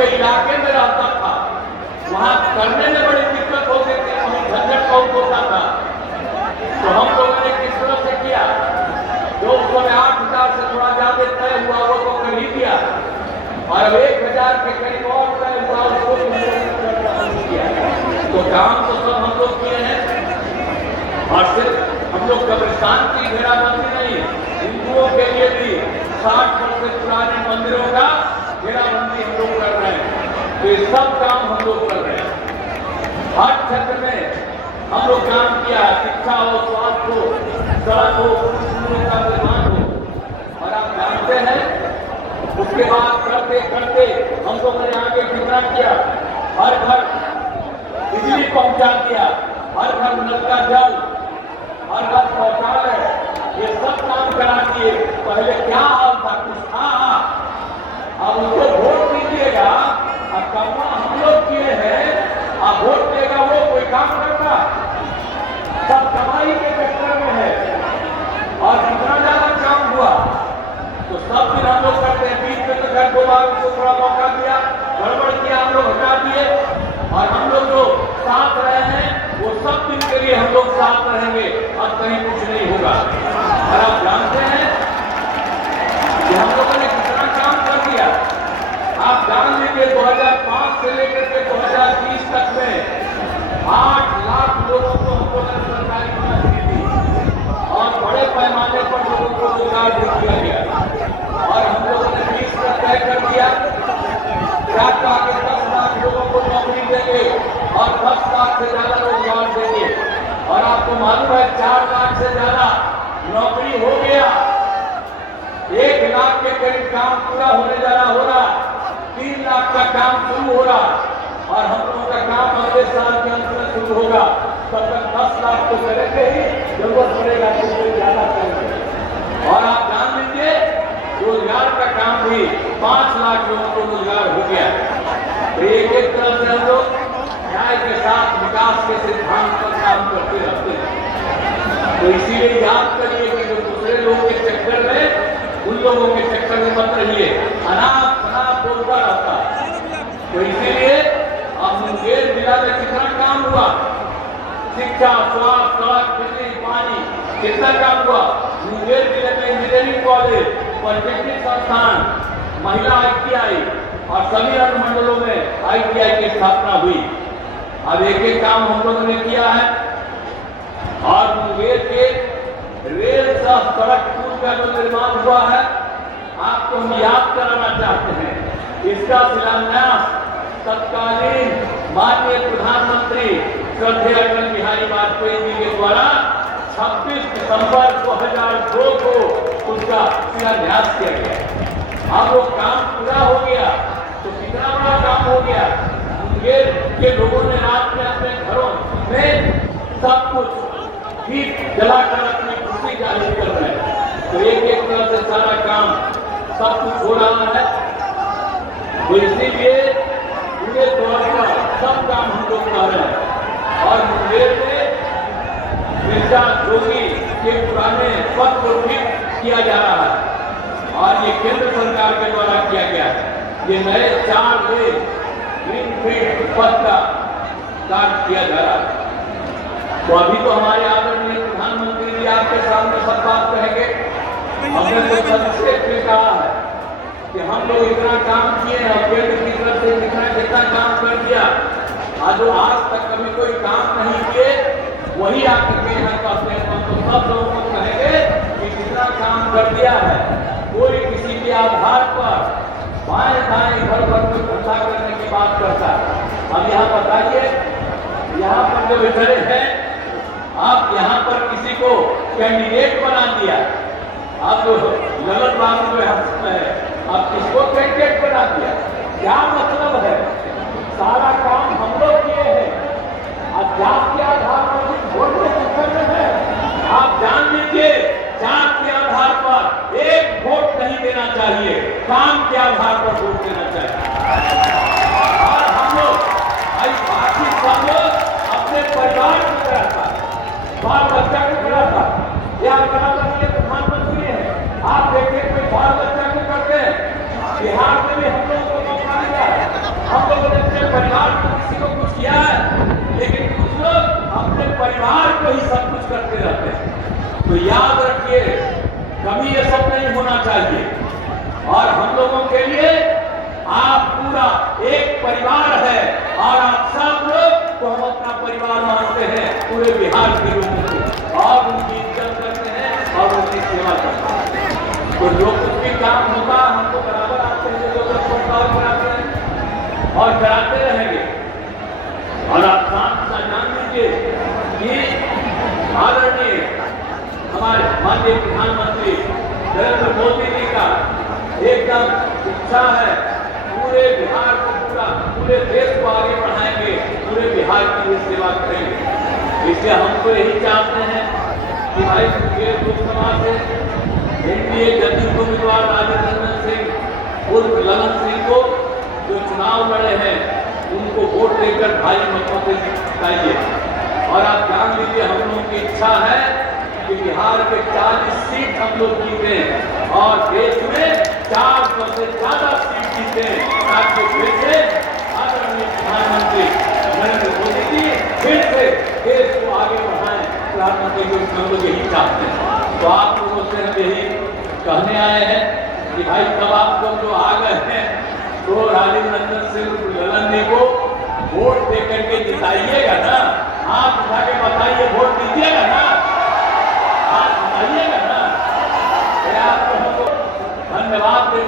के इलाके में रहता था, वहां करने में बड़ी दिक्कत होती थी, झंझट बहुत होता था। तो हम लोगों ने किस तरह से किया, जो उस समय 8,000 से थोड़ा ज्यादा तय हुआ वो तो कर ही दिया, और अब 1,000 के करीब और तय हुआ उसको किया। तो काम तो सब हम लोग किए हैं, और सिर्फ हम लोग कब्रिस्तान की घेराबंदी नहीं, हिंदुओं के लिए भी 60 वर्ष से पुराने मंदिरों का घेराबंदी हम लोग कर रहे हैं। तो ये सब काम हम लोग कर रहे हैं। हर क्षेत्र में हम लोग काम किया, शिक्षा हो, स्वास्थ्य हो, सड़क हो, का निर्माण हो। और आप जानते हैं उसके बाद करते करते हम लोगों ने आगे कितना किया, हर घर बिजली पहुंचा दिया, हर घर नल का जल, हर घर शौचालय, ये सब काम करा दिए। पहले क्या हाल था, कुछ था, अब उसको वोट दीजिएगा, अब काम हम लोग किए हैं, अब वोट देगा वो कोई काम करता, सब कमाई के चक्कर में है। और कितना ज्यादा काम हुआ तो सब दिन हम लोग करते हैं, बीच में तो घर 2 बार उसको थोड़ा मौका दिया, गड़बड़ किया, हम लोग हटा दिए। और हम लोग जो साथ रहे हैं वो सब दिन के लिए हम लोग साथ रहेंगे, अब कहीं कुछ नहीं होगा। और आप जानते हैं कि हम लोगों ने कितना काम कर दिया। आप जान लीजिए 2005 से लेकर के 2020 तक में 8 लाख लोगों को हम लोगों ने सरकारी नौकरी दी, और बड़े पैमाने पर लोगों को रोजगार दिया गया। और हम लोगों ने 20 का तय कर दिया, क्या कहा कि 10 लाख लोगों को नौकरी देंगे और 10 लाख से ज्यादा रोजगार देंगे। और आपको मालूम है 4 लाख से ज्यादा नौकरी हो गया, 1 लाख के करीब काम पूरा होने जा रहा, हो रहा, 3 लाख का काम शुरू हो रहा, और हम लोगों का काम अगले साल के अंत में शुरू होगा। तब तक 10 लाख तो करेंगे ही, जरूरत पड़ेगा तो ज्यादा करेंगे। और आप जान लीजिए रोजगार का काम भी 5 लाख लोगों को रोजगार हो गया। तो एक एक तरह से हम लोग न्याय के साथ विकास के सिद्धांत पर काम करते रहते हैं। तो इसीलिए याद करिए कि जो दूसरे लोगों के चक्कर में, उन लोगों के चक्कर में मत रहिए, अनाप शनाप बोलता रहता। तो इसीलिए अब मुंगेर जिला में कितना काम हुआ, शिक्षा, स्वास्थ्य, सड़क, बिजली, पानी, कितना काम हुआ। मुंगेर जिले में इंजीनियरिंग कॉलेज, पॉलिटेक्निक संस्थान, महिला ITI और सभी अनुमंडलों में ITI की स्थापना हुई। अब एक एक काम हम लोगों ने किया है। और मुंगेर के रेल सह सड़क पुल का जो निर्माण हुआ है, आपको हम याद कराना चाहते हैं। इसका शिलान्यास तत्कालीन माननीय प्रधानमंत्री श्रद्धेय अटल बिहारी वाजपेयी जी के द्वारा 26 दिसंबर 2002 को उसका शिलान्यास किया गया। अब वो काम पूरा हो गया तो कितना बड़ा काम हो गया। मुंगेर के लोगों ने रात में अपने घरों में सब कुछ दीप जलाकर अपनी खुशी जाहिर कर रहे हैं। तो एक एक तरह से सारा काम सब कुछ हो रहा है। तो इसीलिए पूरे तौर पर सब काम हम लोग कर रहे हैं। और मुंगेर में मिर्जा जोगी के पुराने पद को ठीक किया जा रहा है, और ये केंद्र सरकार के द्वारा किया गया है। ये नए 4 लेन ग्रीनफील्ड पद का कार्य किया जा रहा है। तो अभी तो हमारे आदरणीय प्रधानमंत्री जी आपके सामने सब बात कहेंगे। हमने तो संक्षेप में कहा है कि हम लोग इतना काम किए हैं, और केंद्र की तरफ से कितना काम कर दिया। आज आज तक कभी कोई काम नहीं किए, वही आकर के यहाँ कहते हैं। हम तो सब लोगों को कहेंगे कि कितना काम कर दिया है। कोई किसी के आधार पर बाएं दाएं इधर उधर को धंधा करने की बात करता है। अब यहाँ बताइए, यहाँ पर जो विचारे हैं, आप यहाँ पर किसी को कैंडिडेट बना दिया, आप जो ललन बाबू जो है, आप किसको कैंडिडेट बना दिया, क्या मतलब है। सारा काम हम लोग किए हैं, अब जात के आधार पर कुछ वोट के चक्कर में है। आप जान लीजिए जात के आधार पर एक वोट नहीं देना चाहिए, काम के आधार पर वोट देना चाहिए। और हम लोग बाकी सब लोग अपने परिवार की तरह था, बाल बच्चा की तरह था। यह प्रधानमंत्री है, आप देखिए कोई बाल बच्चा को करते हैं। बिहार में भी हम लोगों को मौका दिया, किसी को कुछ किया है, लेकिन कुछ लोग अपने परिवार को ही सब कुछ करते रहते हैं। तो याद रखिए, कभी ये सब नहीं होना चाहिए। और हम लोगों के लिए आप पूरा एक परिवार है, और आप सब लोग को हम अपना परिवार मानते हैं, पूरे बिहार के लोगों को, और उनकी इज्जत करते हैं और उनकी सेवा करते हैं। तो जो कुछ भी काम होगा हमको बराबर आते हैं, जो कराते हैं और कराते रहेंगे। और आप साथ जान लीजिए कि आदरणीय हमारे माननीय प्रधानमंत्री नरेंद्र मोदी जी का एकदम इच्छा है, पूरे बिहार को पूरे देश को आगे बढ़ाएंगे, पूरे बिहार की भी सेवा करेंगे। इसलिए हम तो यही चाहते हैं कि भाई मुंगेर लोकसभा से एनडीए जदयू उम्मीदवार राजेंद्र रंजन सिंह उर्फ ललन सिंह को जो चुनाव लड़े हैं उनको वोट देकर भारी मतों से जिताइए। और आप जान लीजिए, हम लोगों की इच्छा है कि बिहार के 40 सीट हम लोग जीते और देश में 400 से ज्यादा सीट जीते, ताकि फिर से आदरणीय प्रधानमंत्री नरेंद्र मोदी जी फिर से देश को आगे बढ़ाएं। प्रधानमंत्री जी हम लोग यही चाहते हैं। तो आप लोगों से हम यही कहने आए हैं कि भाई तब आप लोग जो आ गए हैं तो राजेंद्र रंजन सिंह ललन जी को वोट दे करके जिताइएगा ना। आप उठा के बताइए, वोट दीजिएगा।